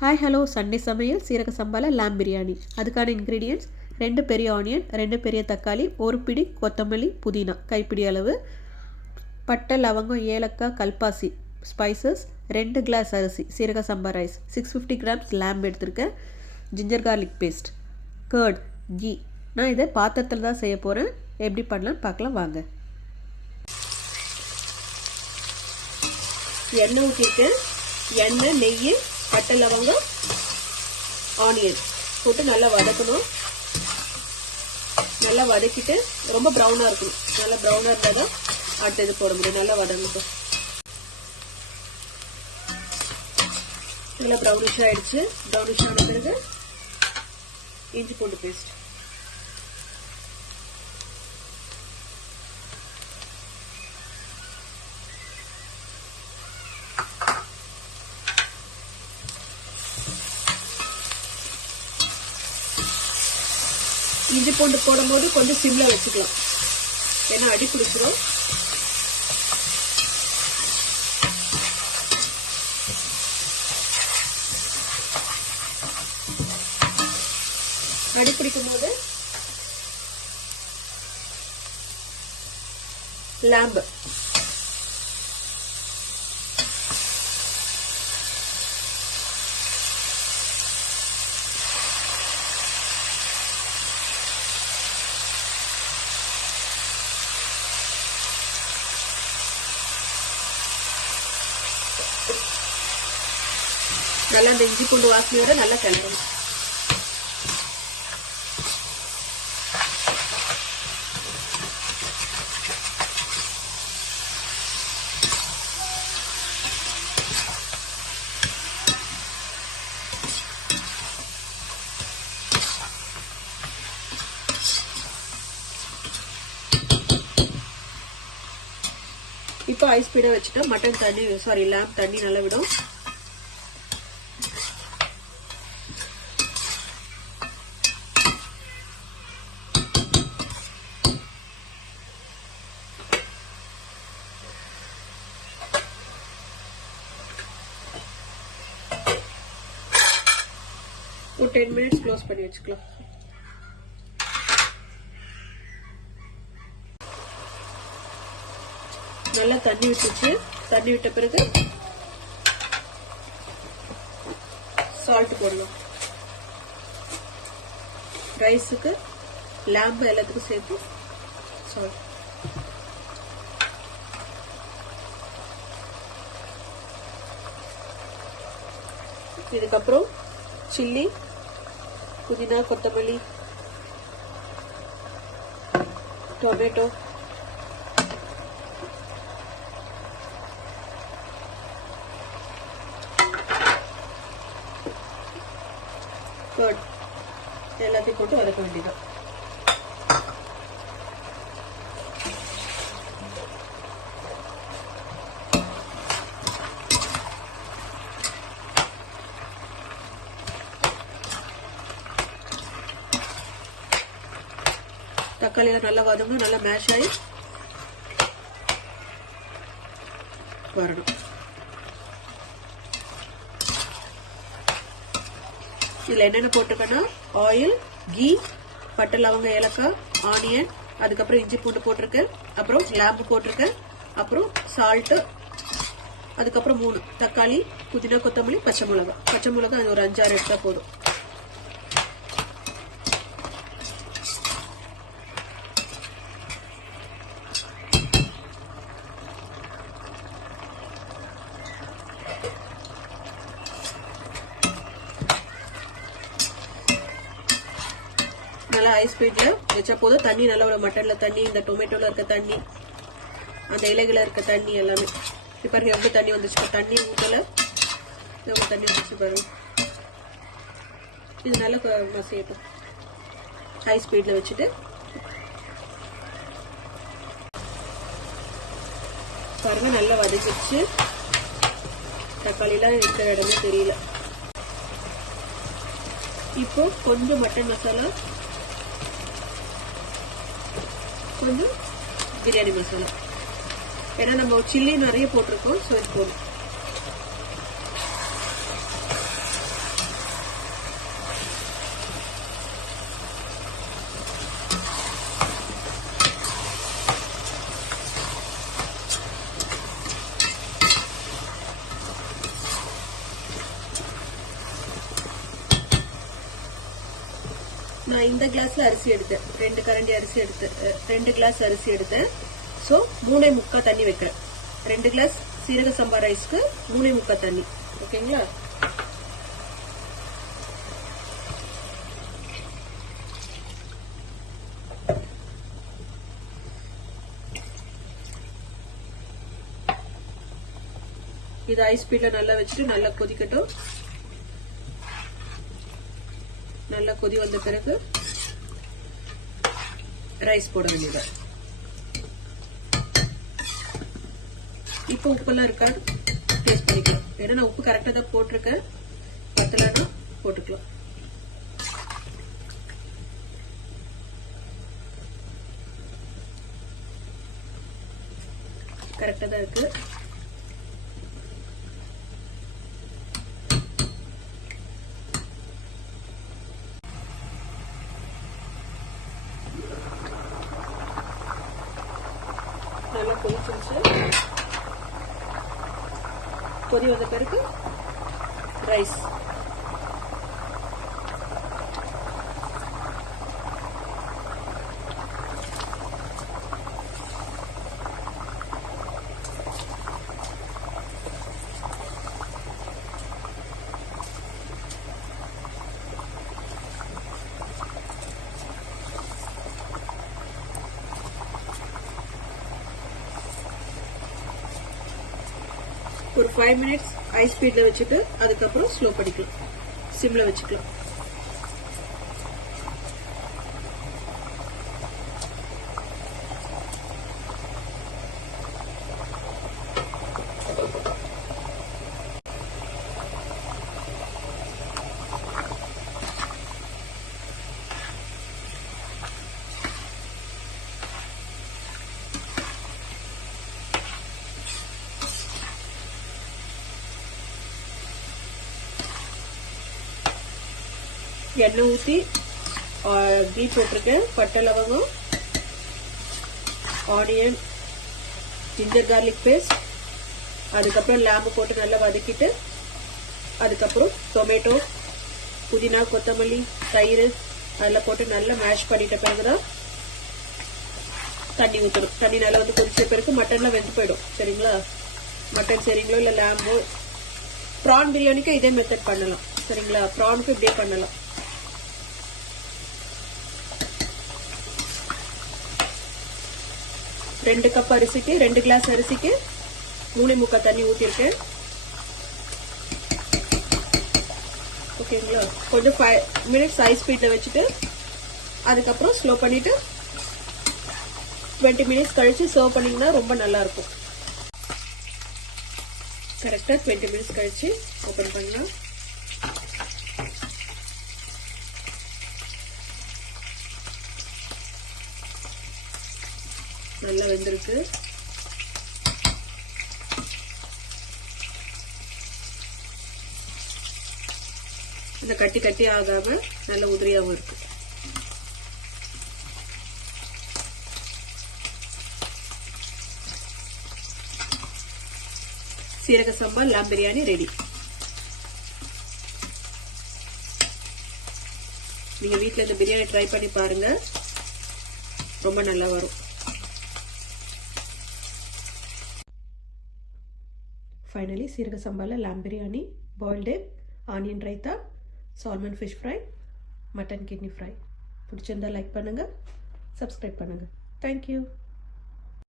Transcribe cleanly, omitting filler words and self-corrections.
Hi hello Sunday சமையல் சீரக சம்பால லாம் பிரியாணி. அதுக்கான இன்க்ரீடியன்ட்ஸ் 2 பெரிய ஆனியன், 2 பெரிய தக்காளி, 1 பிடி கொத்தமல்லி புதினா கைப்பிடி அளவு, பட்டை லவங்கம் ஏலக்காய் கல்பாசி ஸ்பைசஸ், 2 கிளாஸ் அரிசி சீரக சம்பா ரைஸ், 650 கிராம்ஸ் லாம் எடுத்திருக்கேன், ginger garlic paste, curd, ghee. நான் இதை பாத்திரத்தில் தான் செய்ய போகிறேன். எப்படி பண்ணலான்னு பார்க்கலாம் வாங்க. எண்ணெய் ஊற்றிருக்கேன். எண்ணெய், நெய், பட்டை லவங்கம், ஆனியன் போட்டு நல்லா வதக்கணும். நல்லா வதக்கிட்டு ரொம்ப ப்ரௌனாக இருக்கணும். நல்லா ப்ரௌனாக இருந்தால் தான் அடுத்தது போட முடியும். நல்லா வதங்கட்டும். நல்லா ப்ரௌனிஷ் ஆயிடுச்சு. ப்ரௌனிஷ் ஆன பிறகு இஞ்சி பூண்டு பேஸ்ட், இஞ்சி பூண்டு போடும்போது கொஞ்சம் சிம்ல வச்சுக்கலாம், ஏன்னா அடி பிடிச்சிடும். அடி பிடிக்கும் போது லாம்பு, நல்லா இந்த இஞ்சி பூண்டு வாசனையோட நல்லா கிளறணும். இப்போ ஐஸ் பீடை வச்சுட்டா மட்டன் தண்ணி லாம் தண்ணி நல்லா விடும். ஒரு 10 மினிட்ஸ் க்ளோஸ் பண்ணி வச்சுக்கலாம். நல்லா தண்ணி விட்டுச்சு. தண்ணி விட்ட பிறகு சால்ட் போடலாம். ரைஸுக்கு லாம்பு எல்லாத்துக்கும் சேர்த்து சால்ட். இதுக்கப்புறம் சில்லி, புதினா, கொத்தமல்லி, டொமேட்டோ, கர்ட் எல்லாத்தையும் போட்டு வதக்க வேண்டியதான். தக்காளி நல்லா வதங்கும், நல்லா மேஷ் ஆகி வரணும். இதுல என்னென்ன போட்டிருக்கேன்னா ஆயில், கீ, பட்டை லவங்க ஏலக்காய், ஆனியன், அதுக்கப்புறம் இஞ்சி பூண்டு போட்டிருக்கேன், அப்புறம் லாம்பு போட்டிருக்கேன், அப்புறம் சால்ட்டு, அதுக்கப்புறம் 3 தக்காளி, புதினா, கொத்தமல்லி, பச்சை மிளகாய் அது ஒரு 5-6 எடுத்தா போதும். நல்லா ஐஸ் பீட்ல வச்சா போதும். தண்ணி நல்லா ஒரு மட்டன்ல தண்ணி, இந்த டொமேட்டோல இருக்க தண்ணி, அந்த இலைகளை இருக்க தண்ணி எல்லாமே இப்ப எப்படி தண்ணி வந்துச்சு. தண்ணி ஊத்தல, எவ்வளவு தண்ணி வந்துச்சு பாருங்க. இது நல்லா மசியட்டும். ஹை ஸ்பீட்ல வச்சுட்டு பாருங்க நல்லா வதக்கிடுச்சு. தக்காளி எல்லாம் இருக்கிற இடமே தெரியல. இப்போ கொஞ்சம் மட்டன் மசாலா, கொஞ்சம் பிரியாணி மசாலா, ஏன்னா நம்ம சில்லி நிறைய போட்டிருக்கோம். ஸோ இது போதும். நான் இந்த கிளாஸ்ல அரிசி எடுத்தேன், 2 கரண்டி அரிசி எடுத்தேன், 2 கிளாஸ் அரிசி எடுத்தேன். ஸோ 3.75 தண்ணி வைக்கிறேன். 2 கிளாஸ் சீரக சம்பா ரைஸ்க்கு 3.75 தண்ணி. ஓகேங்களா? இது ஹை ஸ்பீட்ல நல்லா வச்சுட்டு நல்லா கொதிக்கட்டும். நல்லா கொதி வந்த பிறகு ரைஸ் போட வேண்டியது. இப்போ உப்பெல்லாம் இருக்கான்னு டேஸ்ட் பண்ணிக்கலாம். ஏன்னா நான் உப்பு கரெக்டா தான் போட்டிருக்கேன். பத்தலன்னா போட்டுக்கலாம். கரெக்டா தான் இருக்கு. நல்லா கொதிச்சிருச்சு. கொதி வந்த பிறகு ரைஸ் ஒரு 5 மினிட்ஸ் ஹை ஸ்பீட்ல வச்சுட்டு அதுக்கப்புறம் ஸ்லோ பண்ணிக்கலாம், சிம்ல வச்சுக்கலாம். எண்ணெய் ஊற்றி கீ போட்டிருக்கேன். பட்டை லவங்கம், ஆனியன், ஜிஞ்சர் கார்லிக் பேஸ்ட், அதுக்கப்புறம் லேம்பு போட்டு நல்லா வதக்கிட்டு அதுக்கப்புறம் டொமேட்டோ, புதினா, கொத்தமல்லி, தயிர் அதெல்லாம் போட்டு நல்லா மேஷ் பண்ணிட்ட பிறகுதான் தண்ணி ஊற்றணும். தண்ணி நல்லா வந்து கொதிச்ச பிறகு மட்டன்லாம் வெந்து போயிடும். சரிங்களா? மட்டன் சரிங்களோ இல்லை லேம்போ. ப்ரான் பிரியாணிக்கு இதே மெத்தட் பண்ணலாம். சரிங்களா? ப்ரானுக்கு இப்படியே பண்ணலாம். ரெண்டு கப் அரிசிக்கு 2 கிளாஸ் அரிசிக்கு 3.75 தண்ணி ஊற்றிருக்கேன். ஓகேங்களா? கொஞ்சம் 5 மினிட்ஸ் ஹை ஸ்பீட்ல வச்சுட்டு அதுக்கப்புறம் ஸ்லோ பண்ணிட்டு 20 மினிட்ஸ் கழிச்சு சர்வ் பண்ணீங்கன்னா ரொம்ப நல்லா இருக்கும். கரெக்டா 20 மினிட்ஸ் கழிச்சு ஓபன் பண்ணலாம். நல்லா வெந்திருக்கு. இந்த கட்டி கட்டி ஆகாம நல்ல உதிரியாவும் இருக்கு. சீரக சம்பா லாம் பிரியாணி ரெடி. நீங்க வீட்ல இந்த பிரியாணி ட்ரை பண்ணி பாருங்க, ரொம்ப நல்லா வரும். ஃபைனலி சீரக சம்பால லாம் biryani, boiled egg, onion raita, salmon fish fry, mutton kidney fry. பிடிச்சிருந்தா லைக் பண்ணுங்க, சப்ஸ்கிரைப் பண்ணுங்க. தேங்க்யூ.